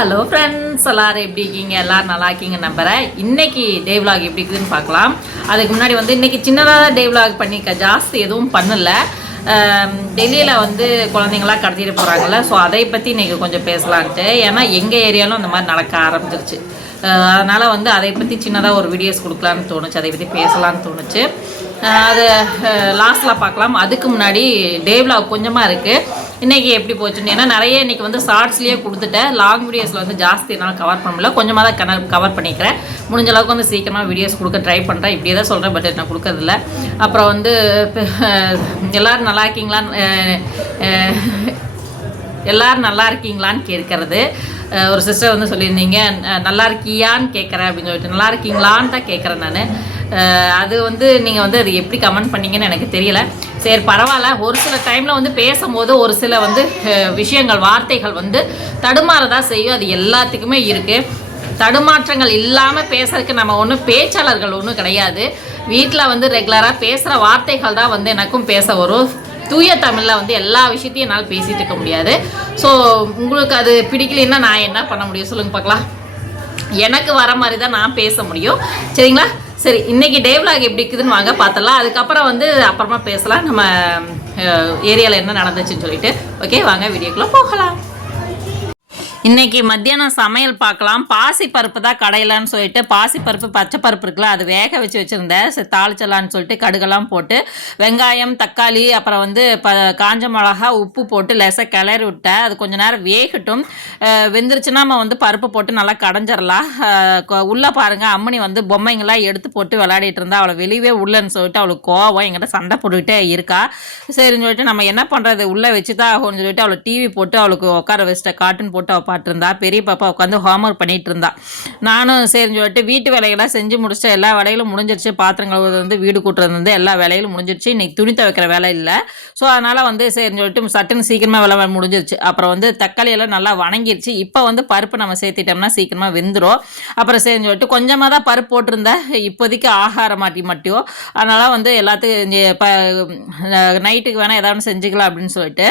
Hello friends எல்லாரும் எப்படி இருக்கீங்க? எல்லாரும் நல்லா இருக்கீங்க நம்புறேன். இன்னைக்கு டே விலாக் எப்படி இருக்குதுன்னு பார்க்கலாம். அதுக்கு முன்னாடி வந்து இன்னைக்கு சின்னதாக டே விலாக் பண்ணிக்க ஜாஸ்தி எதுவும் பண்ணலை. டெல்லியில் வந்து குழந்தைங்களாம் கடத்திட்டு போகிறாங்கல்ல ஸோ அதை பற்றி இன்னைக்கு கொஞ்சம் பேசலான்ட்டு. ஏன்னா எங்கள் ஏரியாலும் அந்த மாதிரி நடக்க ஆரம்பிச்சிருச்சு. அதனால் வந்து அதை பற்றி சின்னதாக ஒரு வீடியோஸ் கொடுக்கலான்னு தோணுச்சு. அதை பற்றி பேசலான்னு தோணுச்சு. அது லாஸ்ட்டில் பார்க்கலாம். அதுக்கு முன்னாடி டே விலாக் கொஞ்சமாக இருக்குது இன்றைக்கி எப்படி போச்சுன்னு ஏன்னா நிறைய இன்றைக்கி வந்து ஷார்ட்ஸ்லேயே கொடுத்துட்டேன். லாங் வீடியோஸில் வந்து ஜாஸ்தி என்னால் கவர் பண்ண முடியல. கொஞ்சமாக தான் கன கவர் பண்ணிக்கிறேன். முடிஞ்ச அளவுக்கு வந்து சீக்கிரமாக வீடியோஸ் கொடுக்க ட்ரை பண்ணுறேன் இப்படியே தான் சொல்கிறேன் பட் நான் கொடுக்கறதில்ல அப்புறம் வந்து எல்லோரும் நல்லா இருக்கீங்களான்னு எல்லோரும் நல்லா இருக்கீங்களான்னு கேட்கறது. ஒரு சிஸ்டர் வந்து சொல்லியிருந்தீங்க நல்லா இருக்கியான்னு கேட்குறேன் அப்படின்னு சொல்லிட்டு. நல்லா இருக்கீங்களான்னு தான் கேட்குறேன் நான். அது வந்து நீங்கள் வந்து அது எப்படி கமெண்ட் பண்ணீங்கன்னு எனக்கு தெரியல. சரி பரவாயில்ல. ஒரு சில டைமில் வந்து பேசும்போது ஒரு சில வந்து விஷயங்கள் வார்த்தைகள் வந்து தடுமாறதா செய்யும். அது எல்லாத்துக்குமே இருக்குது தடுமாற்றங்கள் இல்லாமல் பேசுறதுக்கு நம்ம ஒன்றும் பேச்சாளர்கள் ஒன்றும் கிடையாது. வீட்டில் வந்து ரெகுலராக பேசுகிற வார்த்தைகள் தான் வந்து எனக்கும் பேச வரும். தூய தமிழில் வந்து எல்லா விஷயத்தையும் என்னால் பேசிட்டு இருக்க முடியாது. ஸோ உங்களுக்கு அது பிடிக்கலைன்னா நான் என்ன பண்ண முடியும்? சொல்லுங்க பார்க்கலாம். எனக்கு வர மாதிரி தான் நான் பேச முடியும். சரிங்களா? சரி இன்னைக்கு டே vlog எப்படி இருக்குதுன்னு வாங்க பார்த்தலாம் அதுக்கப்புறம் வந்து அப்புறமா பேசலாம். நம்ம ஏரியாவில் என்ன நடந்துச்சுன்னு சொல்லிட்டு. ஓகே வாங்க வீடியோக்குள்ளே போகலாம். இன்னைக்கு மத்தியானம் சமையல் பார்க்கலாம். பாசி பருப்பு தான் கடையிலன்னு சொல்லிட்டு பாசி பருப்பு பச்சை பருப்பு இருக்குல்ல அது வேக வச்சு வச்சுருந்தேன் தாளிச்சலான்னு சொல்லிட்டு கடுகெல்லாம் போட்டு வெங்காயம் தக்காளி அப்புறம் வந்து ப காஞ்ச மிளகா உப்பு போட்டு லேசாக கிளறி விட்டேன். அது கொஞ்சம் நேரம் வேகட்டும். வெந்துருச்சுன்னா நம்ம வந்து பருப்பு போட்டு நல்லா கடைஞ்சிடலாம். உள்ளே பாருங்கள் அம்மனி வந்து பொம்மைங்களாம் எடுத்து போட்டு விளையாடிட்டு இருந்தா அவளை வெளியவே உள்ளன்னு சொல்லிட்டு அவளுக்கு கோவம் என்கிட்ட சண்டை போட்டுக்கிட்டே இருக்கா. சரின்னு சொல்லிட்டு நம்ம என்ன பண்ணுறது உள்ளே வச்சு தான் ஆகும்னு சொல்லிட்டு அவளை டிவி போட்டு அவளுக்கு உட்கார வச்சுட்டேன். கார்ட்டூன் போட்டு பாட்டிருந்தா பெரிய பாப்பா உட்காந்து ஹோம்ஒர்க் பண்ணிகிட்டு இருந்தா நானும் சரின்னு சொல்லிட்டு வீட்டு வேலைகளாக செஞ்சு முடிச்சிட்டேன் எல்லா வேலைகளும் முடிஞ்சிருச்சு. பாத்திரம் வந்து வீடு கூட்டுறது வந்து எல்லா வேலைகளும் முடிஞ்சிருச்சு. இன்றைக்கி துணி துவைக்கிற வேலை இல்லை. ஸோ அதனால் வந்து சரின்னு சொல்லிட்டு சட்டுன்னு சீக்கிரமாக வேலை முடிஞ்சிருச்சு. அப்புறம் வந்து தக்காளி எல்லாம் நல்லா வணங்கிருச்சு. இப்போ வந்து பருப்பு நம்ம சேர்த்திட்டோம்னா சீக்கிரமாக வெந்துடும் அப்புறம் சரின்னு சொல்லிட்டு கொஞ்சமாக தான் பருப்பு போட்டிருந்தேன். இப்போதைக்கு ஆகாரம் மாட்டி மட்டும் அதனால் வந்து எல்லாத்துக்கும் இப்போ நைட்டுக்கு வேணால் ஏதாவது செஞ்சுக்கலாம் அப்படின்னு சொல்லிட்டு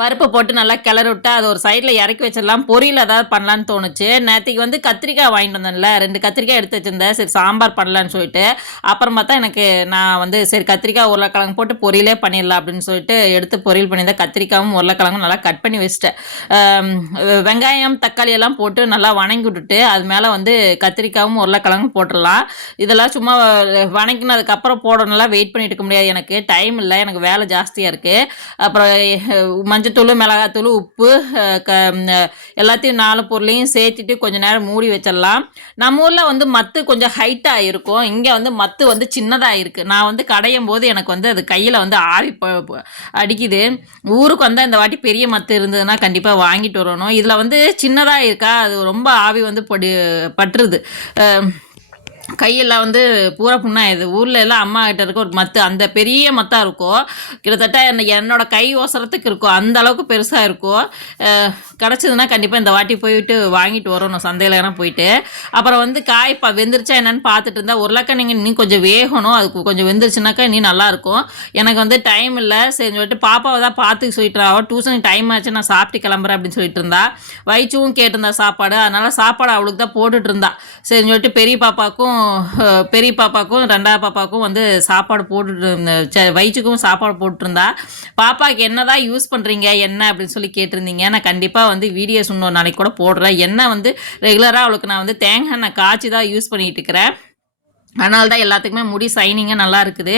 பருப்பு போட்டு நல்லா கிளறி விட்டு அது ஒரு சைடில் இறக்கி வச்சிடலாம். பொரியல் ஏதாவது பண்ணலான்னு தோணுச்சு. நேற்றுக்கு வந்து கத்திரிக்காய் வாங்கிட்டு வந்தேன்ல. ரெண்டு கத்திரிக்காய் எடுத்து வச்சிருந்தேன். சரி சாம்பார் பண்ணலான்னு சொல்லிட்டு. அப்புறம் பார்த்தா எனக்கு நான் வந்து சரி கத்திரிக்காய் உருளைக்கிழங்கு போட்டு பொரியலே பண்ணிடலாம் அப்படின்னு சொல்லிட்டு எடுத்து பொரியல் பண்ணியிருந்தேன். கத்திரிக்காயும் உருளைக்கிழங்கும் நல்லா கட் பண்ணி வச்சிட்டேன். வெங்காயம் தக்காளி எல்லாம் போட்டு நல்லா வணங்கி விட்டுட்டு அது மேலே வந்து கத்திரிக்காயும் உருளைக்கிழங்கும் போட்டுடலாம். இதெல்லாம் சும்மா வணங்கினதுக்கப்புறம் போடணும்லாம் வெயிட் பண்ணிட்டு இருக்க முடியாது. எனக்கு டைம் இல்லை. எனக்கு வேலை ஜாஸ்தியாக இருக்குது அப்புறம் மஞ்சத்தூள் மிளகாத்தூள் உப்பு க எல்லாத்தையும் நாலு பொருளையும் சேர்த்துட்டு கொஞ்சம் நேரம் மூடி வச்சிடலாம். நம்ம ஊரில் வந்து மத்து கொஞ்சம் ஹைட்டாக இருக்கும். இங்கே வந்து மத்து வந்து சின்னதாக இருக்குது நான் வந்து கடையும் போது எனக்கு வந்து அது கையில் வந்து ஆவி அடிக்குது. ஊருக்கு வந்தால் இந்த வாட்டி பெரிய மத்து இருந்ததுன்னா கண்டிப்பாக வாங்கிட்டு வரணும். இதில் வந்து சின்னதாக இருக்கா? அது ரொம்ப ஆவி வந்து படு பட்டுருது. கையெல்லாம் வந்து பூரா புண்ணாயிடுது. ஊரில் எல்லாம் அம்மா கிட்ட இருக்க ஒரு மத்து அந்த பெரிய மத்தாக இருக்கும் கிட்டத்தட்ட என்ன- என்னோட கை ஓசரத்துக்கு இருக்கும் அந்த அளவுக்கு பெருசாக இருக்கும் கிடச்சிதுன்னா கிடச்சதுன்னா கண்டிப்பாக இந்த வாட்டி போயிட்டு வாங்கிட்டு வரணும் சந்தையில் வேணால் போயிட்டு. அப்புறம் வந்து காய் ப வெந்துருச்சா என்னென்னு பார்த்துட்டு இருந்தா உருளைக்கிழங்கு இன்னும் கொஞ்சம் வேகணும் அதுக்கு கொஞ்சம் வெந்துருச்சுனாக்கா இன்னும் நல்லாயிருக்கும் எனக்கு வந்து டைம் இல்லை சரி சொல்லிட்டு பாப்பாவை தான் பார்த்து சொல்லிட்டு அவள் டியூஷனுக்கு டைம் ஆச்சு நான் சாப்பிட்டு கிளம்புறேன் அப்படின்னு சொல்லிட்டு இருந்தா வயிற்றுவும் கேட்டிருந்தா சாப்பாடு அதனால் சாப்பாடு அவளுக்கு தான் போட்டுட்டு இருந்தா சரின்னு சொல்லிட்டு பெரிய பாப்பாவுக்கும் பெரிய பாப்பாக்கும் ரெண்டாவது பாப்பாக்கும் வந்து சாப்பாடு போட்டுட்டு ச- வயிற்றுக்கும் சாப்பாடு போட்டுருந்தா பாப்பாக்கு என்னதான் யூஸ் பண்ணுறீங்க என்ன? அப்படின்னு சொல்லி கேட்டிருந்தீங்க. நான் கண்டிப்பாக வந்து வீடியோஸ் இன்னொரு நாளைக்கு கூட போடுறேன். என்ன வந்து ரெகுலராக அவளுக்கு நான் வந்து தேங்காய் எண்ணெய் காய்ச்சி தான் யூஸ் பண்ணிகிட்டு இருக்கிறேன். அதனால தான் எல்லாத்துக்குமே முடி சைனிங்காக நல்லா இருக்குது.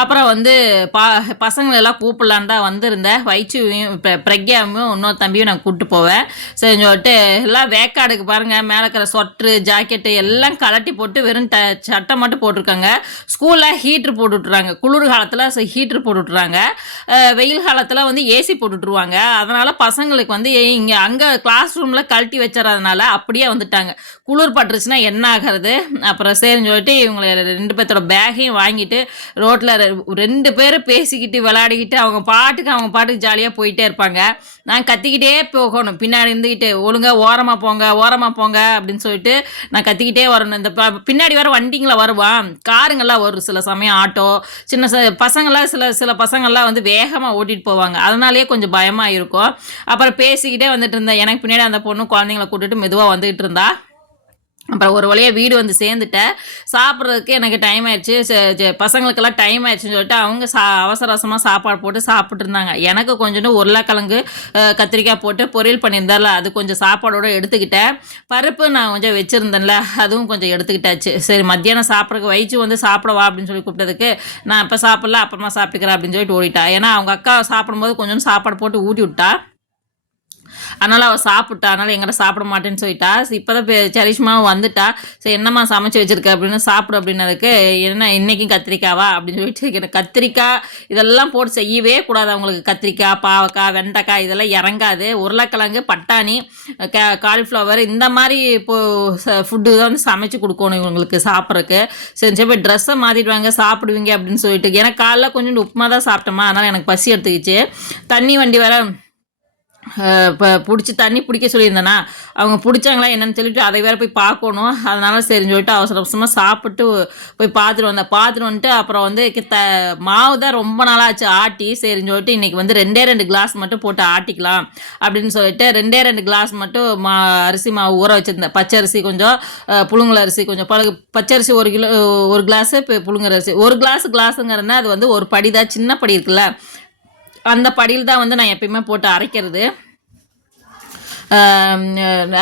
அப்புறம் வந்து பா பசங்களை எல்லாம் தான் வந்திருந்தேன். வயிற்றுவையும் இப்போ பிரக்யாவையும் இன்னொரு தம்பியும் நான் கூப்பிட்டு போவேன். சரி சொல்லிட்டு எல்லாம் வேக்காடுக்கு பாருங்கள் மேலே இருக்கிற சொட்ரு ஜாக்கெட்டு எல்லாம் கலட்டி போட்டு வெறும் ட சட்டை மட்டும் போட்டிருக்காங்க. ஸ்கூலில் ஹீட்ரு போட்டு விட்றாங்க குளிர் காலத்தில் ஹீட்ரு போட்டுவிட்றாங்க வெயில் காலத்தில் வந்து ஏசி போட்டு விட்ருவாங்க அதனால் பசங்களுக்கு வந்து இங்கே அங்கே கிளாஸ் ரூமில் கழட்டி வச்சுறதுனால அப்படியே வந்துட்டாங்க. குளிர் பட்டுருச்சுன்னா என்ன ஆகிறது? அப்புறம் சரின்னு சொல்லிட்டு இவங்களை ரெண்டு பேர்த்தோட பேகையும் வாங்கிட்டு ரோட்டில் ரெண்டு பேரும் பேசிக்கிட்டு விளையாடிக்கிட்டு அவங்க பாட்டுக்கு அவங்க பாட்டுக்கு ஜாலியாக போயிட்டே இருப்பாங்க. நான் கத்திக்கிட்டே போகணும். பின்னாடி இருந்துக்கிட்டு ஒழுங்காக ஓரமாக போங்க ஓரமாக போங்க அப்படின்னு சொல்லிட்டு நான் கத்திக்கிட்டே வரணும். இந்த ப- பின்னாடி வர வண்டிங்களை வருவான் காருங்கள்லாம் வரும் சில சமயம் ஆட்டோ சின்ன ச பசங்கள்லாம் சில சில பசங்கள்லாம் வந்து வேகமாக ஓட்டிகிட்டு போவாங்க. அதனாலேயே கொஞ்சம் பயமாக இருக்கும். அப்புறம் பேசிக்கிட்டே வந்துட்டு இருந்தேன். எனக்கு பின்னாடி அந்த பொண்ணு குழந்தைங்கள கூட்டிட்டு மெதுவாக வந்துகிட்டு இருந்தா. அப்புறம் ஒரு வழியாக வீடு வந்து சேர்ந்துட்டேன் சாப்பிட்றதுக்கு எனக்கு டைம் ஆயிடுச்சு. பசங்களுக்கெல்லாம் டைம் ஆயிடுச்சுன்னு சொல்லிட்டு அவங்க சா அவசர அவசரமாக சாப்பாடு போட்டு சாப்பிட்ருந்தாங்க எனக்கு கொஞ்சோண்டு உருளைக்கிழங்கு கத்திரிக்காய் போட்டு பொரியல் பண்ணியிருந்தால அது கொஞ்சம் சாப்பாடோடு எடுத்துக்கிட்டேன். பருப்பு நான் கொஞ்சம் வச்சுருந்தேன்ல அதுவும் கொஞ்சம் எடுத்துக்கிட்டாச்சு. சரி மத்தியானம் சாப்பிட்றதுக்கு வயிற்று வந்து சாப்பிடவா அப்படின்னு சொல்லி கூப்பிட்டதுக்கு நான் இப்போ சாப்பிடல அப்புறமா சாப்பிட்டுக்கிறேன் அப்படின்னு சொல்லிட்டு ஓடிட்டா. ஏன்னா அவங்க அக்கா சாப்பிடும்போது கொஞ்சோண்டு சாப்பாடு போட்டு ஊட்டி விட்டா. அதனால் அவள் சாப்பிட்டா அதனால் எங்கிட்ட சாப்பிட மாட்டேன்னு சொல்லிட்டா. இப்போ தான் சரிஷ்மா வந்துட்டா. சரி என்னம்மா சமைச்சு வச்சிருக்க? அப்படின்னு சாப்பிடு அப்படின்னதுக்கு என்ன இன்றைக்கும் கத்திரிக்காவா? அப்படின்னு சொல்லிட்டு எனக்கு கத்திரிக்காய் இதெல்லாம் போட்டு செய்யவே கூடாது அவங்களுக்கு. கத்திரிக்காய் பாவக்காய் வெண்டைக்காய் இதெல்லாம் இறங்காது. உருளைக்கிழங்கு பட்டாணி கே காலிஃப்ளவர் இந்த மாதிரி இப்போ ஃபுட்டு தான் வந்து சமைச்சு கொடுக்கணும் இவங்களுக்கு சாப்பிட்றதுக்கு. சரி சரி போய் ட்ரெஸ்ஸை மாற்றிடுவாங்க சாப்பிடுவீங்க அப்படின்னு சொல்லிட்டு. எனக்கு காலைல கொஞ்சம் உப்புமா தான் சாப்பிட்டோமா அதனால் எனக்கு பசி எடுத்துக்கிச்சு. தண்ணி வண்டி வர இப்போ பிடிச்சி தண்ணி பிடிக்க சொல்லியிருந்தேனா அவங்க பிடிச்சாங்களா என்னன்னு சொல்லிட்டு அதை வேற போய் பார்க்கணும். அதனால சரின்னு சொல்லிட்டு அவசர அவசரமாக சாப்பிட்டு போய் பார்த்துட்டு வந்தேன். பார்த்துட்டு வந்துட்டு அப்புறம் வந்து கி- த மாவு தான் ரொம்ப நாளாச்சு. ஆட்டி சரின்னு சொல்லிட்டு இன்றைக்கி வந்து ரெண்டே ரெண்டு கிளாஸ் மட்டும் போட்டு ஆட்டிக்கலாம் அப்படின்னு சொல்லிட்டு ரெண்டே ரெண்டு கிளாஸ் மட்டும் மா அரிசி மாவு ஊற வச்சுருந்தேன். பச்சை அரிசி கொஞ்சம் புழுங்கல் அரிசி கொஞ்சம். பழகு பச்சை அரிசி ஒரு கிலோ ஒரு கிளாஸு இப்போ புழுங்கல் அரிசி. ஒரு கிளாஸ் கிளாஸுங்கிறதுனா அது வந்து ஒரு படி தான் சின்ன படி இருக்குல்ல. அந்த படியில் தான் வந்து நான் எப்பயுமே போட்டு அரைக்கிறது.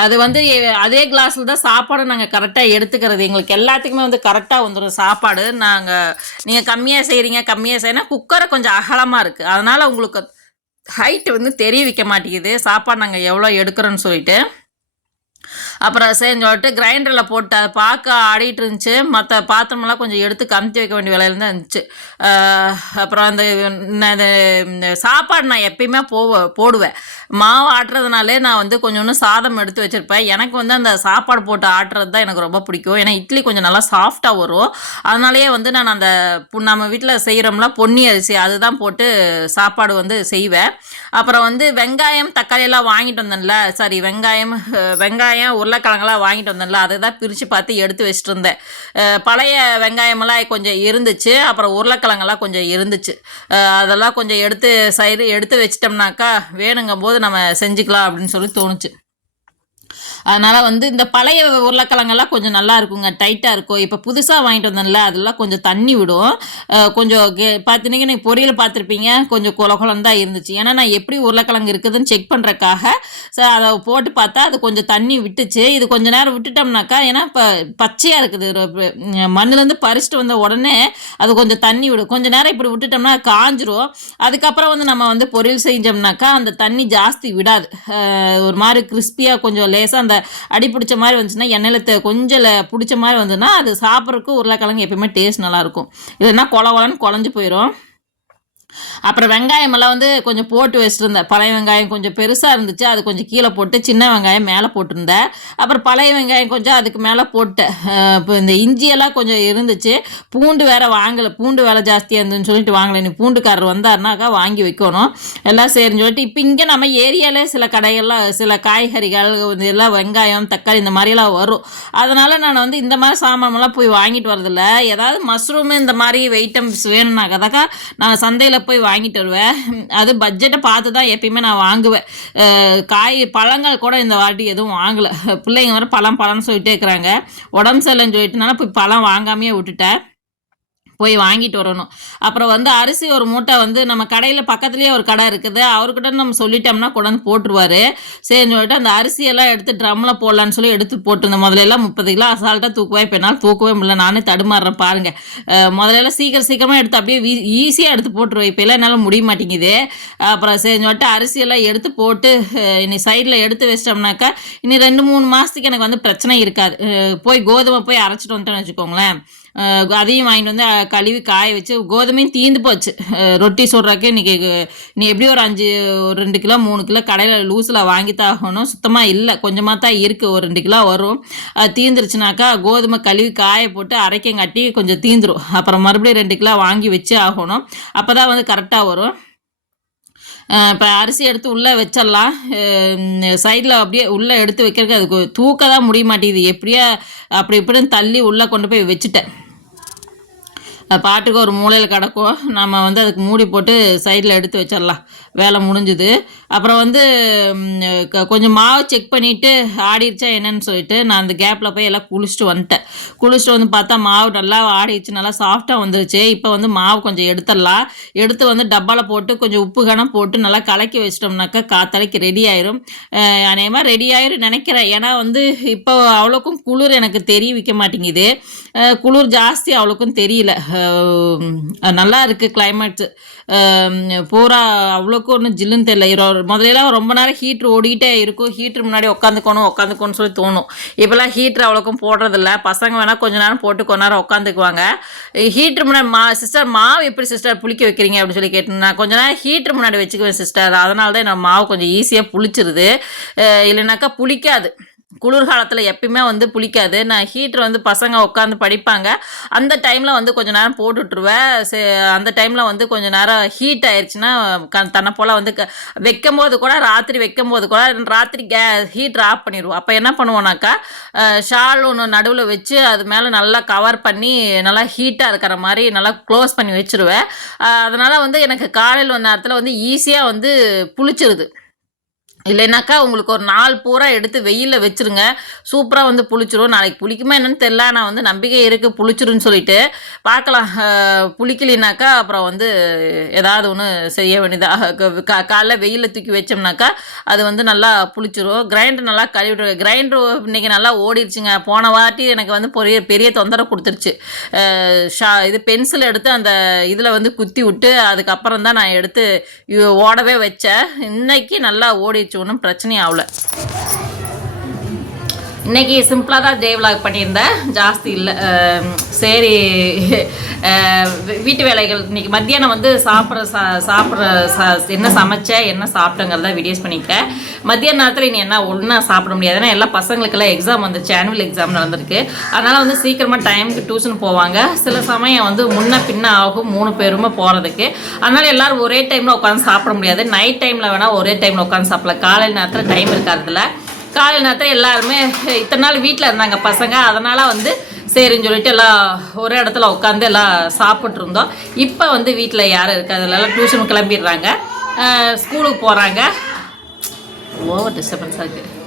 அது வந்து அதே கிளாஸில் தான் சாப்பாடு நாங்கள் கரெக்டாக எடுத்துக்கிறது. எங்களுக்கு எல்லாத்துக்குமே வந்து கரெக்டாக வந்துடும் சாப்பாடு. நாங்கள் நீங்கள் கம்மியாக செய்கிறீங்க கம்மியாக செய்யணும் குக்கரை கொஞ்சம் அகலமாக இருக்குது அதனால் உங்களுக்கு ஹைட் வந்து தெரிய வைக்க மாட்டேங்குது. சாப்பாடு நாங்கள் எவ்வளோ எடுக்கிறோன்னு சொல்லிட்டு. அப்புறம் சரின்னு சொல்லிட்டு கிரைண்டரில் போட்டு அதை பார்க்க ஆடிட்டு இருந்துச்சு. மற்ற பாத்திரமெல்லாம் கொஞ்சம் எடுத்து கமுத்தி வைக்க வேண்டிய வேலையில தான் இருந்துச்சு. அப்புறம் அந்த இந்த சாப்பாடு நான் எப்பயுமே போவ போடுவேன். மாவு ஆட்டுறதுனாலே நான் வந்து கொஞ்சோண்டு சாதம் எடுத்து வச்சுருப்பேன். எனக்கு வந்து அந்த சாப்பாடு போட்டு ஆட்டுறது தான் எனக்கு ரொம்ப பிடிக்கும். ஏன்னா இட்லி கொஞ்சம் நல்லா சாஃப்டாக வரும். அதனாலேயே வந்து நான் அந்த நம்ம வீட்டில் செய்கிறோம்ல பொன்னி அரிசி அதுதான் போட்டு சாப்பாடு வந்து செய்வேன். அப்புறம் வந்து வெங்காயம் தக்காளி எல்லாம் வாங்கிட்டு வந்தேன்ல. சாரி வெங்காயம் வெங்காயம் வெங்காயம் உருளைக்கிழங்கெல்லாம் வாங்கிட்டு வந்தேன்ல அதை தான் பிரித்து பார்த்து எடுத்து வச்சுட்டு இருந்தேன் பழைய வெங்காயமெல்லாம் கொஞ்சம் இருந்துச்சு அப்புறம் உருளைக்கிழங்கெல்லாம் கொஞ்சம் இருந்துச்சு. அதெல்லாம் கொஞ்சம் எடுத்து சைடு எடுத்து வச்சிட்டோம்னாக்கா வேணுங்கும் போது நம்ம செஞ்சுக்கலாம் அப்படின்னு சொல்லி தோணுச்சு. அதனால் வந்து இந்த பழைய உருளைக்கிழங்கெல்லாம் கொஞ்சம் நல்லா இருக்குங்க டைட்டாக இருக்கும். இப்போ புதுசாக வாங்கிட்டு வந்தேன்ல அதெல்லாம் கொஞ்சம் தண்ணி விடும். கொஞ்சம் கே- பார்த்தீங்கன்னா நீங்கள் பொரியல் பார்த்துருப்பீங்க கொஞ்சம் குல தான் இருந்துச்சு. ஏன்னா நான் எப்படி உருளைக்கிழங்கு இருக்குதுன்னு செக் பண்ணுறக்காக ஸோ அதை போட்டு பார்த்தா அது கொஞ்சம் தண்ணி விட்டுச்சு. இது கொஞ்ச நேரம் விட்டுட்டோம்னாக்கா ஏன்னா இப்போ பச்சையாக இருக்குது. மண்ணுலேருந்து பறிச்சுட்டு வந்த உடனே அது கொஞ்சம் தண்ணி விடும். கொஞ்ச நேரம் இப்படி விட்டுட்டோம்னா காஞ்சிரும். அதுக்கப்புறம் வந்து நம்ம வந்து பொரியல் செஞ்சோம்னாக்கா அந்த தண்ணி ஜாஸ்தி விடாது. ஒரு மாதிரி கிறிஸ்பியாக கொஞ்சம் லேசாக அந்த அடி பிடிச்ச மாதிரி வந்துச்சுன்னா எண்ணெயில் கொஞ்சம் பிடிச்ச மாதிரி வந்துன்னா அது சாப்பிட்றதுக்கு உருளைக்கிழங்கு எப்பயுமே டேஸ்ட் நல்லாயிருக்கும். இல்லைன்னா கொல கொலன்னு குழஞ்சு போயிடும் அப்புறம் வெங்காயம் எல்லாம் வந்து கொஞ்சம் போட்டு வச்சுருந்தேன். பழைய வெங்காயம் கொஞ்சம் பெருசாக இருந்துச்சு அது கொஞ்சம் கீழே போட்டு சின்ன வெங்காயம் மேலே போட்டிருந்தேன். அப்புறம் பழைய வெங்காயம் கொஞ்சம் அதுக்கு மேலே போட்டேன். இப்போ இந்த இஞ்சியெல்லாம் கொஞ்சம் இருந்துச்சு. பூண்டு வேற வாங்கலை பூண்டு வேலை ஜாஸ்தியாக இருந்துன்னு சொல்லிட்டு வாங்கலை. நீ பூண்டுக்காரர் வந்தாருனாக்கா வாங்கி வைக்கணும். எல்லாம் சரின்னு சொல்லிட்டு இப்போ இங்கே நம்ம ஏரியாலே சில கடைகள்லாம் சில காய்கறிகள் இது எல்லாம் வெங்காயம் தக்காளி இந்த மாதிரியெல்லாம் வரும். அதனால் நான் வந்து இந்த மாதிரி சாமான்லாம் போய் வாங்கிட்டு வரதில்ல. ஏதாவது மஷ்ரூமு இந்த மாதிரி ஐட்டம்ஸ் வேணும்னாக்கா நான் சந்தையில் போய் வாங்கிட்டு வருவேன் அது பட்ஜெட்டை பார்த்து தான் எப்பயுமே நான் வாங்குவேன். காய் பழங்கள் கூட இந்த வாட்டி எதுவும் வாங்கலை. பிள்ளைங்க வர பழம் பழம்னு சொல்லிட்டே இருக்கிறாங்க. உடம்பு சரியில்லைன்னு சொல்லிட்டுனால போய் பழம் வாங்காமையே விட்டுட்டேன். போய் வாங்கிட்டு வரணும். அப்புறம் வந்து அரிசி ஒரு மூட்டை வந்து நம்ம கடையில் பக்கத்துலேயே ஒரு கடை இருக்குது. அவர்கிட்ட நம்ம சொல்லிட்டோம்னா கொண்டாந்து போட்டுருவாரு. சரின்னு சொல்லிட்டு அந்த அரிசியெல்லாம் எடுத்து ட்ரம்மில் போடலான்னு சொல்லி எடுத்து போட்டிருந்தேன். முதல்ல எல்லாம் முப்பது கிலோ அசால்ட்டாக தூக்குவேன் இப்போ என்னால் தூக்கவே முடியல. நானே தடுமாறுறேன் பாருங்கள் முதலெல்லாம் சீக்கிரம் சீக்கிரமாக எடுத்து அப்படியே ஈஸியாக எடுத்து போட்டுருவேன் இப்போ எல்லாம் என்னால் முடிய மாட்டேங்குது. அப்புறம் சரின்னு சொல்லிட்டு அரிசியெல்லாம் எடுத்து போட்டு இனி சைடில் எடுத்து வச்சிட்டோம்னாக்கா இனி ரெண்டு மூணு மாதத்துக்கு எனக்கு வந்து பிரச்சனை இருக்காது. போய் கோதுமை போய் அரைச்சிட்டு வந்துட்டேன்னு வச்சுக்கோங்களேன். அதையும் வாங்கிட்டு வந்து கழுவி காய வச்சு கோதுமையும் தீந்து போச்சு. ரொட்டி சுடுறக்கு இன்றைக்கி நீ எப்படியும் ஒரு அஞ்சு ஒரு ரெண்டு கிலோ மூணு கிலோ கடையில் லூஸில் வாங்கி தாகணும் சுத்தமாக இல்லை. கொஞ்சமாக தான் இருக்குது ஒரு ரெண்டு கிலோ வரும். அது தீந்துருச்சுனாக்கா கோதுமை கழுவி காய போட்டு அரைக்கங்காட்டி கொஞ்சம் தீந்துடும் அப்புறம் மறுபடியும் ரெண்டு கிலோ வாங்கி வச்சு ஆகணும். அப்போ தான் வந்து கரெக்டாக வரும். இப்போ அரிசி எடுத்து உள்ளே வச்சிடலாம். சைடில் அப்படியே உள்ளே எடுத்து வைக்கிறதுக்கு அதுக்கு தூக்க தான் முடிய மாட்டேங்குது. எப்படியா அப்படி இப்படின்னு தள்ளி உள்ளே கொண்டு போய் வச்சுட்டேன். பாட்டுக்கு ஒரு மூலையில் கிடக்கும். நம்ம வந்து அதுக்கு மூடி போட்டு சைடில் எடுத்து வச்சிடலாம். வேலை முடிஞ்சுது. அப்புறம் வந்து க- கொஞ்சம் மாவு செக் பண்ணிவிட்டு ஆடிடுச்சா என்னன்னு சொல்லிட்டு நான் அந்த கேப்பில் போய் எல்லாம் குளிச்சுட்டு வந்துட்டேன். குளிச்சுட்டு வந்து பார்த்தா மாவு நல்லா ஆடிடுச்சு நல்லா சாஃப்டாக வந்துருச்சு. இப்போ வந்து மாவு கொஞ்சம் எடுத்துடலாம். எடுத்து வந்து டப்பாவில் போட்டு கொஞ்சம் உப்பு கணம் போட்டு நல்லா கலக்கி வச்சிட்டோம்னாக்கா காத்தலைக்கு ரெடி ஆயிரும். அநேகமாக ரெடி ஆயிரும் நினைக்கிறேன். ஏன்னா வந்து இப்போ அவ்வளோக்கும் குளிர் எனக்கு தெரிய வைக்க மாட்டேங்குது. குளிர் ஜாஸ்தி அவ்வளோக்கும் தெரியல. நல்லா இருக்குது கிளைமேட்ஸு பூரா அவ்வளோ அளவுக்கு ஒன்றும் ஜில்லுன்னு தெரியல. முதலெல்லாம் முதல்லலாம் ரொம்ப நேரம் ஹீட்ரு ஓடிக்கிட்டே இருக்கும். ஹீட்ரு முன்னாடி உட்காந்துக்கணும் உட்காந்துக்கணும்னு சொல்லி தோணும். இப்போல்லாம் ஹீட்ரு அவ்வளோக்கும் போடுறதில்ல. பசங்க வேணால் கொஞ்ச நேரம் போட்டு கொஞ்ச நேரம் உட்காந்துக்குவாங்க ஹீட்ரு முன்னாடி மா சிஸ்டர் மாவு எப்படி சிஸ்டர் புளிக்க வைக்கிறீங்க அப்படின்னு சொல்லி கேட்டேன் நான் கொஞ்ச நேரம் ஹீட்ரு முன்னாடி வச்சுக்குவேன் சிஸ்டர் அதனால தான் நான் மாவு கொஞ்சம் ஈஸியாக புளிச்சிருது. இல்லைனாக்கா புளிக்காது. குளிர்காலத்தில் எப்பயுமே வந்து புளிக்காது. நான் ஹீட்ரு வந்து பசங்க உட்காந்து படிப்பாங்க. அந்த டைமில் வந்து கொஞ்ச நேரம் போட்டுட்ருவேன் சே அந்த டைமில் வந்து கொஞ்ச நேரம் ஹீட் ஆயிடுச்சுன்னா க தன்னை போல் வந்து க வைக்கும் போது கூட ராத்திரி வைக்கும் போது கூட ராத்திரி கே ஹீட்ரு ஆஃப் பண்ணிடுவோம் அப்போ என்ன பண்ணுவோம்னாக்கா ஷால் ஒன்று நடுவில் வச்சு அது மேலே நல்லா கவர் பண்ணி நல்லா ஹீட்டாக இருக்கிற மாதிரி நல்லா க்ளோஸ் பண்ணி வச்சுருவேன். அதனால் வந்து எனக்கு காலையில் வந்த நேரத்தில் வந்து ஈஸியாக வந்து புளிச்சிருது. இல்லைனாக்கா உங்களுக்கு ஒரு நாள் பூரா எடுத்து வெயிலில் வச்சிருங்க. சூப்பராக வந்து புளிச்சிரும். நாளைக்கு புளிக்குமா என்னன்னு தெரில நான் வந்து நம்பிக்கை இருக்குது புளிச்சிருன்னு சொல்லிட்டு பார்க்கலாம். புளிக்கலினாக்கா புளிக்கலைனாக்கா அப்புறம் வந்து ஏதாவது ஒன்று செய்ய வேண்டியதாக கா காலைல வெயிலில் தூக்கி வச்சோம்னாக்கா அது வந்து நல்லா புளிச்சிரும். கிரைண்டர் நல்லா கழுவிட்டு கிரைண்டர் இன்னைக்கு நல்லா ஓடிடுச்சுங்க போன வாட்டி எனக்கு வந்து பெரிய பெரிய தொந்தரவு கொடுத்துருச்சு. ஷா இது பென்சில் எடுத்து அந்த இதில் வந்து குத்தி விட்டு அதுக்கப்புறம் தான் நான் எடுத்து ஓடவே வச்சேன். இன்றைக்கி நல்லா ஓடிடுச்சு ஒன்றும் பிரச்சனை ஆகல. இன்றைக்கி சிம்பிளாக தான் டே விலாக் பண்ணியிருந்தேன். ஜாஸ்தி இல்லை சரி வீட்டு வேலைகள். இன்றைக்கி மத்தியானம் வந்து சாப்பிட்ற சா சாப்பிட்ற சா என்ன சமைச்சேன் என்ன சாப்பிட்டங்கிறத வீடியோஸ் பண்ணியிருக்கேன். மத்தியான நேரத்தில் இனி என்ன ஒன்றா சாப்பிட முடியாது. ஏன்னா எல்லா பசங்களுக்கெல்லாம் எக்ஸாம் வந்துச்சு ஆனுவல் எக்ஸாம் நடந்திருக்கு. அதனால் வந்து சீக்கிரமாக டைமுக்கு டியூஷன் போவாங்க. சில சமயம் வந்து முன்ன பின்ன ஆகும் மூணு பேருமே போகிறதுக்கு அதனால் எல்லோரும் ஒரே டைமில் உட்காந்து சாப்பிட முடியாது. நைட் டைமில் வேணால் ஒரே டைமில் உட்காந்து சாப்பிடலாம். காலையில் நேரத்தில் டைம் இருக்காதுல காலை நேரத்தில் எல்லாருமே இத்தனை நாள் வீட்டில் இருந்தாங்க பசங்க. அதனால் வந்து சரின்னு சொல்லிட்டு எல்லாம் ஒரு இடத்துல உட்காந்து எல்லாம் சாப்பிட்ருந்தோம் இப்போ வந்து வீட்டில் யாரும் இருக்காது. எல்லாம் டியூஷன் கிளம்பிடுறாங்க. ஸ்கூலுக்கு போகிறாங்க ஓவர் டிஸ்டர்பன்ஸாக இருக்குது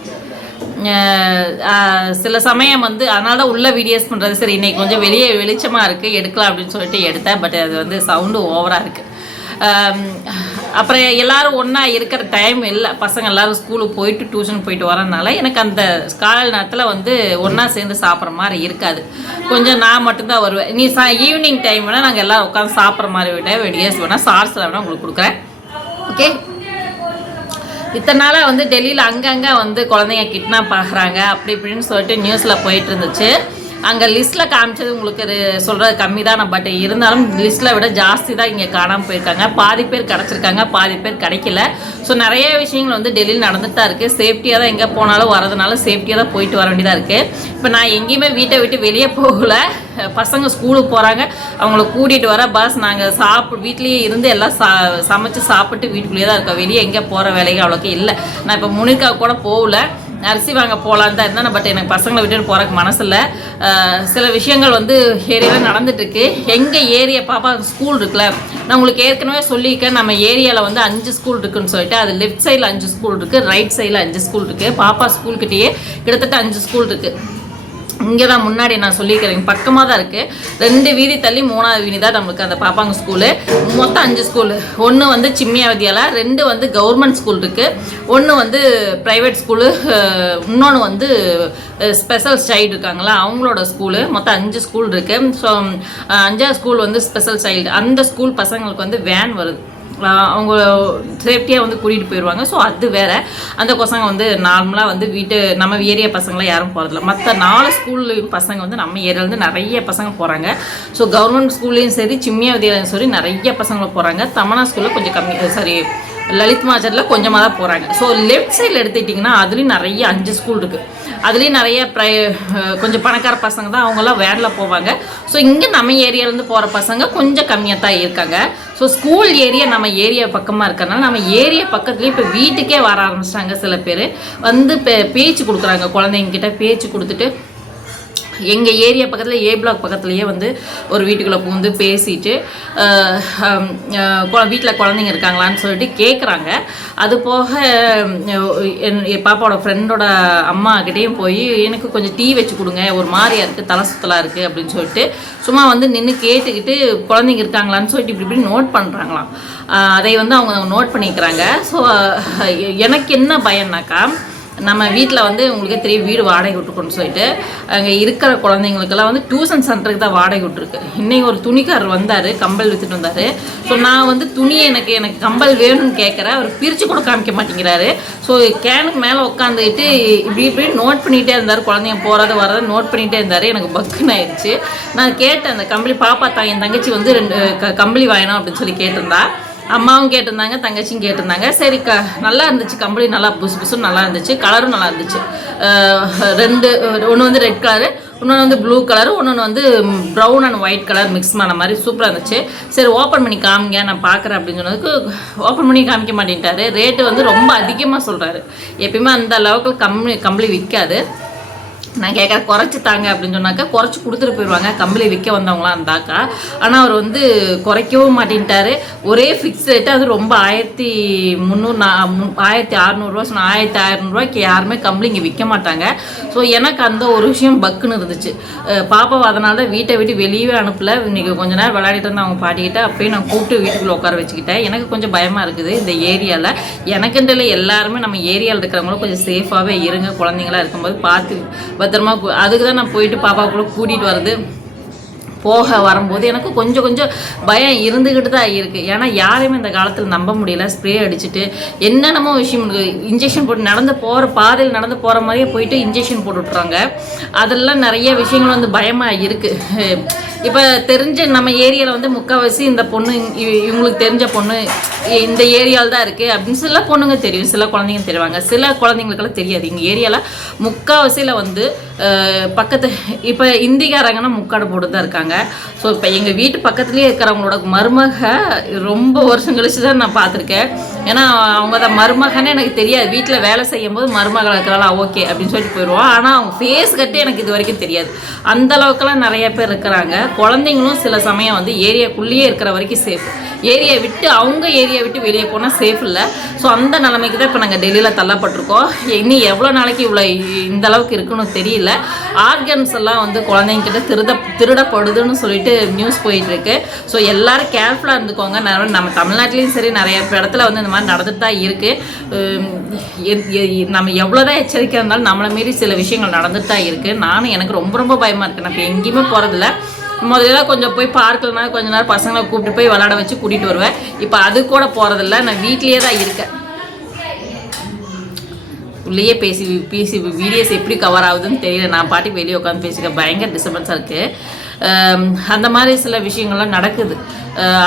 சில சமயம் வந்து அதனால தான் உள்ள வீடியோஸ் பண்ணுறது சரி இன்றைக்கி கொஞ்சம் வெளியே வெளிச்சமாக இருக்குது எடுக்கலாம் அப்படின்னு சொல்லிட்டு எடுத்தேன். பட் அது வந்து சவுண்டு ஓவராக இருக்குது அப்புறம் எல்லாரும் ஒன்றா இருக்கிற டைம் இல்லை. பசங்க எல்லாரும் ஸ்கூலுக்கு போயிட்டு டியூஷன் போயிட்டு வரனால எனக்கு அந்த காலை நேரத்தில் வந்து ஒன்றா சேர்ந்து சாப்பிட்ற மாதிரி இருக்காது. கொஞ்சம் நான் மட்டும்தான் வருவேன். நீ சா ஈவினிங் டைம் வேணால் நாங்கள் எல்லோரும் உட்காந்து சாப்பிட்ற மாதிரி விட வீடியோஸ் வேணால் சார்ஸில் வேணால் உங்களுக்கு கொடுக்குறேன். ஓகே இத்தனை நாளாக வந்து டெல்லியில் அங்கங்கே வந்து குழந்தைங்க கிட்னாப் பார்க்குறாங்க அப்படி இப்படின்னு சொல்லிட்டு நியூஸில் போயிட்டு இருந்துச்சு. அங்கே லிஸ்ட்டில் காமிச்சது உங்களுக்கு சொல்கிறது கம்மி தான் பட் இருந்தாலும் லிஸ்ட்டில் விட ஜாஸ்தி தான் இங்கே காணாமல் போயிருக்காங்க. பாதி பேர் கிடச்சிருக்காங்க பாதி பேர் கிடைக்கல. ஸோ நிறைய விஷயங்கள் வந்து டெல்லியில் நடந்துட்டு தான் இருக்குது சேஃப்டியாக தான் எங்கே போனாலும் வரதுனால சேஃப்டியாக தான் போயிட்டு வர வேண்டியதாக இருக்குது இப்போ நான் எங்கேயுமே வீட்டை விட்டு வெளியே போகல. பசங்க ஸ்கூலுக்கு போகிறாங்க அவங்கள கூட்டிகிட்டு வர பஸ் நாங்கள் சாப்பிட் வீட்லேயே இருந்து எல்லாம் சா சமைச்சு சாப்பிட்டு வீட்டுக்குள்ளேயே தான் இருக்கோம். வெளியே எங்கே போகிற வேலைக்கு அவ்வளோக்கு இல்லை. நான் இப்போ முனிக்கா கூட போகல. அரிசி வாங்க போகலான்னு தான் இருந்தேன். பட் எனக்கு பசங்களை விட்டுட்டு போகிறக்கு மனசு இல்லை சில விஷயங்கள் வந்து ஏரியாவில் நடந்துட்டுருக்கு. எங்கள் ஏரியா பாப்பா ஸ்கூல் இருக்குல்ல நான் உங்களுக்கு ஏற்கனவே சொல்லியிருக்கேன். நம்ம ஏரியாவில் வந்து அஞ்சு ஸ்கூல் இருக்குன்னு சொல்லிட்டு அது லெஃப்ட் சைடில் அஞ்சு ஸ்கூல் இருக்குது ரைட் சைடில் அஞ்சு ஸ்கூல் இருக்குது பாப்பா ஸ்கூல்கிட்டேயே கிட்டத்தட்ட அஞ்சு ஸ்கூல் இருக்குது இங்கே தான் முன்னாடி நான் சொல்லிக்கிறேன் பக்கமாக தான் இருக்குது ரெண்டு வீதி தள்ளி மூணாவது வீதி தான் நம்மளுக்கு அந்த பாப்பாங்க ஸ்கூலு. மொத்தம் அஞ்சு ஸ்கூலு. ஒன்று வந்து சிம்மியா வித்யாலா ரெண்டு வந்து கவர்மெண்ட் ஸ்கூல் இருக்குது ஒன்று வந்து ப்ரைவேட் ஸ்கூலு. இன்னொன்று வந்து ஸ்பெஷல் சைல்டு இருக்காங்களா அவங்களோட ஸ்கூலு. மொத்தம் அஞ்சு ஸ்கூல் இருக்குது ஸோ அஞ்சாவது ஸ்கூல் வந்து ஸ்பெஷல் சைல்டு. அந்த ஸ்கூல் பசங்களுக்கு வந்து வேன் வருது. அவங்க சேஃப்டியாக வந்து கூட்டிகிட்டு போயிடுவாங்க ஸோ அது வேறு. அந்த பசங்க வந்து நார்மலாக வந்து வீட்டு நம்ம ஏரியா பசங்களாம் யாரும் போகிறதில்ல மற்ற நாலு ஸ்கூல்லையும் பசங்க வந்து நம்ம ஏரியாவிலேருந்து நிறைய பசங்க போகிறாங்க ஸோ கவர்மெண்ட் ஸ்கூல்லையும் சரி சிம்மியா வித்யாலயம் சரி நிறைய பசங்களை போகிறாங்க தமனா ஸ்கூலில் கொஞ்சம் கம்மி சாரி லலித் மாஜரில் கொஞ்சமாக தான் போகிறாங்க ஸோ லெஃப்ட் சைடில் எடுத்துக்கிட்டிங்கன்னா அதுலேயும் நிறைய அஞ்சு ஸ்கூல் இருக்குது அதுலேயும் நிறைய ப்ரை கொஞ்சம் பணக்கார பசங்க தான் அவங்கெல்லாம் வேனில் போவாங்க. ஸோ இங்கே நம்ம ஏரியாலேருந்து போகிற பசங்க கொஞ்சம் கம்மியாக தான் இருக்காங்க. ஸோ ஸ்கூல் ஏரியா நம்ம ஏரியா பக்கமாக இருக்கிறனால நம்ம ஏரியா பக்கத்துலேயே இப்போ வீட்டுக்கே வர ஆரம்பிச்சிட்டாங்க சில பேர். வந்து பே பேச்சு கொடுக்குறாங்க. குழந்தைங்கக்கிட்ட பேச்சு கொடுத்துட்டு எங்கள் ஏரியா பக்கத்தில் ஏ பிளாக் பக்கத்துலேயே வந்து ஒரு வீட்டுக்குள்ளே பூந்து பேசிட்டு வீட்டில் குழந்தைங்க இருக்காங்களான்னு சொல்லிட்டு கேட்குறாங்க அது போக என் என் பாப்பாவோட ஃப்ரெண்டோட அம்மாக்கிட்டேயும் போய் எனக்கு கொஞ்சம் டீ வச்சு கொடுங்க. ஒரு மாதிரியாக இருக்குது தலை சுத்தலாக இருக்குது அப்படின்னு சொல்லிட்டு சும்மா வந்து நின்று கேட்டுக்கிட்டு குழந்தைங்க இருக்காங்களான்னு சொல்லிட்டு இப்படி இப்படி நோட் பண்ணுறாங்களாம் அதை வந்து அவங்க நோட் பண்ணிக்கிறாங்க. ஸோ எனக்கு என்ன பயம்னாக்கா நம்ம வீட்டில் வந்து உங்களுக்கே தெரியும் வீடு வாடகை விட்டுருக்கோன்னு சொல்லிட்டு. அங்கே இருக்கிற குழந்தைங்களுக்கெல்லாம் வந்து டியூஷன் சென்டருக்கு தான் வாடகை விட்டுருக்கு. இன்னைக்கு ஒரு துணிக்காரர் வந்தார் கம்பல் விற்றுட்டு வந்தார். ஸோ நான் வந்து துணியை எனக்கு எனக்கு கம்பல் வேணும்னு கேட்குறேன் அவர் பிரித்து கூட காமிக்க மாட்டேங்கிறாரு. ஸோ கேனுக்கு மேலே உட்காந்துக்கிட்டு இப்படி இப்படி நோட் பண்ணிகிட்டே இருந்தார். குழந்தைங்க போகிறத வரத நோட் பண்ணிகிட்டே இருந்தார். எனக்கு பக்குன்னு ஆயிடுச்சு. நான் கேட்டேன் அந்த கம்பளி பாப்பா தான் என் தங்கச்சி வந்து ரெண்டு க- கம்பளி வாங்கினோம் அப்படின்னு சொல்லி கேட்டிருந்தா. அம்மாவும் கேட்டிருந்தாங்க தங்கச்சியும் கேட்டிருந்தாங்க. சரி க நல்லா இருந்துச்சு. கம்பளி நல்லா புசு புசுன்னு நல்லா இருந்துச்சு. கலரும் நல்லா இருந்துச்சு. ரெண்டு ஒன்று வந்து ரெட் கலரு இன்னொன்று வந்து ப்ளூ கலர் இன்னொன்று வந்து brown and white colour mix பண்ண மாதிரி சூப்பராக இருந்துச்சு. சரி ஓப்பன் பண்ணி காமிங்க. நான் பார்க்குறேன் அப்படின்னு சொன்னதுக்கு ஓப்பன் பண்ணி காமிக்க மாட்டேன்ட்டாரு. ரேட்டு வந்து ரொம்ப அதிகமாக சொல்கிறாரு எப்பயுமே அந்த அளவுக்கு கம்மி கம்பளி விற்காது. நான் கேட்குற குறைச்சி தாங்க அப்படின்னு சொன்னாக்கா குறைச்சி கொடுத்துட்டு போயிடுவாங்க. கம்பளி விற்க வந்தவங்களாம் இருந்தாக்கா. ஆனால் அவர் வந்து குறைக்கவும் மாட்டேன்ட்டாரு. ஒரே ஃபிக்ஸ் ரேட்டு அது ரொம்ப ஆயிரத்தி முந்நூறு நா மு- ஆயிரத்தி அறநூறுவா சொன்ன ஆயிரத்தி ஆயிரநூறுவாய்க்கு யாருமே கம்பளி இங்கே விற்க மாட்டாங்க. ஸோ எனக்கு அந்த ஒரு விஷயம் பக்குன்னு இருந்துச்சு. பாப்பாவை அதனால தான் வீட்டை விட்டு வெளியே அனுப்பல. இன்னைக்கு கொஞ்ச நேரம் விளையாடிட்டு இருந்தேன் அவங்க பாட்டிக்கிட்ட அப்பயும் நான் கூப்பிட்டு வீட்டுக்குள்ளே உட்கார வச்சுக்கிட்டேன். எனக்கு கொஞ்சம் பயமாக இருக்குது இந்த ஏரியாவில் எனக்குன்ற எல்லாருமே நம்ம ஏரியாவில் இருக்கிறவங்களும் கொஞ்சம் சேஃபாகவே இருங்க. குழந்தைங்களா இருக்கும்போது பார்த்து பத்திரமா அதுக்கு தான் நான் போயிட்டு பாப்பா கூட கூட்டிகிட்டு வர்றது. போக வரும்போது எனக்கு கொஞ்சம் கொஞ்சம் பயம் இருந்துக்கிட்டு தான் இருக்குது ஏன்னா யாரையுமே இந்த காலத்தில் நம்ப முடியல. ஸ்ப்ரே அடிச்சுட்டு என்னென்னமோ விஷயம் இன்ஜெக்ஷன் போட்டு நடந்து போகிற பாதையில் நடந்து போகிற மாதிரியே போயிட்டு இன்ஜெக்ஷன் போட்டு விட்றாங்க அதெல்லாம் நிறைய விஷயங்கள் வந்து பயமாக இருக்குது இப்போ தெரிஞ்ச நம்ம ஏரியாவில் வந்து முக்கால்வாசி இந்த பொண்ணு இவங்களுக்கு தெரிஞ்ச பொண்ணு இந்த ஏரியாவில் தான் இருக்குது அப்படின்னு சில பொண்ணுங்க தெரியும் சில குழந்தைங்க தெரிவாங்க. சில குழந்தைங்களுக்கெல்லாம் தெரியாது. எங்கள் ஏரியாவில் முக்கால்வாசியில் வந்து பக்கத்து இப்போ இந்திக்காரங்கன்னா முக்காடு போட்டு தான் இருக்காங்க. ஸோ இப்போ எங்கள் வீட்டு பக்கத்துலேயே இருக்கிறவங்களோட மருமக ரொம்ப வருஷம் கழிச்சு தான் நான் பார்த்துருக்கேன். ஏன்னா அவங்க தான் மருமகன்னு எனக்கு தெரியாது. வீட்டில் வேலை செய்யும் போது மருமகள் இருக்கிறாளா? ஓகே அப்படின்னு சொல்லிட்டு போயிடுவோம். ஆனால் அவங்க ஃபேஸ் கட்டி எனக்கு இது வரைக்கும் தெரியாது. அந்த அளவுக்குலாம் நிறைய பேர் இருக்கிறாங்க. குழந்தைங்களும் சில சமயம் வந்து ஏரியாக்குள்ளேயே இருக்கிற வரைக்கும் சேஃப் ஏரியை விட்டு அவங்க ஏரியா விட்டு வெளியே போனால் சேஃப் இல்லை. ஸோ அந்த நிலைமைக்கு தான் இப்போ நாங்கள் டெல்லியில் தள்ளப்பட்டிருக்கோம். இனி எவ்வளோ நாளைக்கு இவ்வளோ இந்த அளவுக்கு இருக்குன்னு தெரியல. ஆர்கன்ஸ் எல்லாம் வந்து குழந்தைங்கிட்ட திருட திருடப்படுதுன்னு சொல்லிட்டு நியூஸ் போயிட்டு இருக்கு ஸோ எல்லாரும் கேர்ஃபுல்லாக இருந்துக்கோங்க. நம்ம தமிழ்நாட்டிலையும் சரி நிறைய இடத்துல வந்து இந்த மாதிரி நடந்துட்டு தான் இருக்குது நம்ம எவ்வளோதான் எச்சரிக்கை இருந்தாலும் நம்மளை மீறி சில விஷயங்கள் நடந்துட்டு தான் இருக்குது நானும் எனக்கு ரொம்ப ரொம்ப பயமாக இருக்குது நான் இப்போ எங்கேயுமே போகிறதில்ல முதல்ல கொஞ்சம் போய் பார்க்கலனா கொஞ்ச நேரம் பசங்களை கூப்பிட்டு போய் விளாட வச்சு கூட்டிகிட்டு வருவேன். இப்போ அது கூட போகிறதில்ல நான் வீட்லேயே தான் இருக்கேன். உள்ளேயே பேசி பேசி வீடியோஸ் எப்படி கவர் ஆகுதுன்னு தெரியல. நான் பாட்டுக்கு வெளியே உட்காந்து பேசிக்க பயங்கர டிஸ்டர்பன்ஸாக இருக்குது அந்த மாதிரி சில விஷயங்கள்லாம் நடக்குது.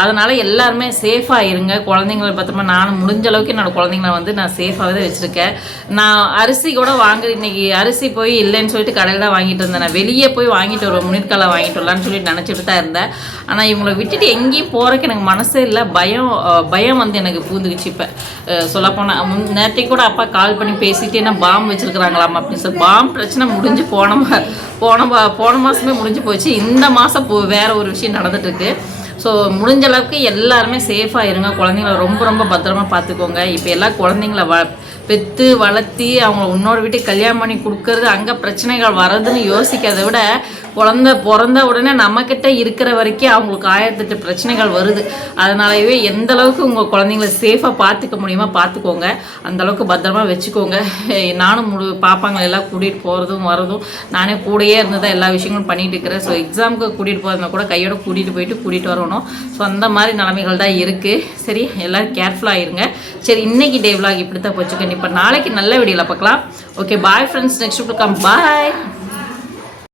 அதனால் எல்லாருமே சேஃபாக இருங்க. குழந்தைங்கள பத்திரமா நானும் முடிஞ்ச அளவுக்கு என்னோட குழந்தைங்கள வந்து நான் சேஃபாகவே தான் வச்சுருக்கேன். நான் அரிசி கூட வாங்க இன்னைக்கு அரிசி போய் இல்லைன்னு சொல்லிட்டு கடையில் தான் வாங்கிட்டு இருந்தேன் நான் வெளியே போய் வாங்கிட்டு வருவேன். முனிற்காலை வாங்கிட்டு வரலான்னு சொல்லிட்டு நினச்சிட்டு தான் இருந்தேன். ஆனால் இவங்களை விட்டுட்டு எங்கேயும் போகிறக்கு எனக்கு மனசே இல்லை. பயம் பயம் வந்து எனக்கு பூந்துக்குச்சு இப்போ. சொல்லப்போனால் முன் நேரத்தையும் கூட அப்பா கால் பண்ணி பேசிட்டு என்ன பாம் வச்சுருக்குறாங்களாம் அப்படின்னு சொல்லி பாம் பிரச்சனை முடிஞ்சு போன போன போன மாதமே முடிஞ்சு போச்சு. இந்த மாதம் போ வேறு ஒரு விஷயம் நடந்துட்டுருக்கு ஸோ முடிஞ்ச அளவுக்கு எல்லாருமே சேஃபாக இருங்க. குழந்தைங்கள ரொம்ப ரொம்ப பத்திரமா பார்த்துக்கோங்க. இப்போ எல்லாம் குழந்தைங்கள வ பெற்று வளர்த்தி அவங்க இன்னொரு வீட்டுக்கு கல்யாணம் பண்ணி கொடுக்கறது அங்கே பிரச்சனைகள் வர்றதுன்னு யோசிக்கிறதை விட குழந்த பிறந்த உடனே நம்மக்கிட்ட இருக்கிற வரைக்கும் அவங்களுக்கு ஆயிரத்தெட்டு பிரச்சனைகள் வருது. அதனாலவே எந்த அளவுக்கு உங்கள் குழந்தைங்கள சேஃபாக பார்த்துக்க முடியுமா பார்த்துக்கோங்க அந்தளவுக்கு பத்திரமா வச்சுக்கோங்க. நானும் முழு பாப்பாங்களை எல்லாம் கூட்டிகிட்டு போகிறதும் வரதும் நானே கூடயே இருந்து தான் எல்லா விஷயங்களும் பண்ணிகிட்டு இருக்கிறேன். ஸோ எக்ஸாமுக்கு கூட்டிகிட்டு போகிறதுனா கூட கையோட கூட்டிகிட்டு போயிட்டு கூட்டிகிட்டு வரணும். ஸோ அந்த மாதிரி நிலைமைகள் தான் இருக்குது சரி எல்லோரும் கேர்ஃபுல்லாக இருங்க. சரி இன்னைக்கு டே விலாக் இப்படி தான் போச்சு கண்டிப்பாக நாளைக்கு நல்ல வீடியோவில் பார்க்கலாம். Okay bye friends next come bye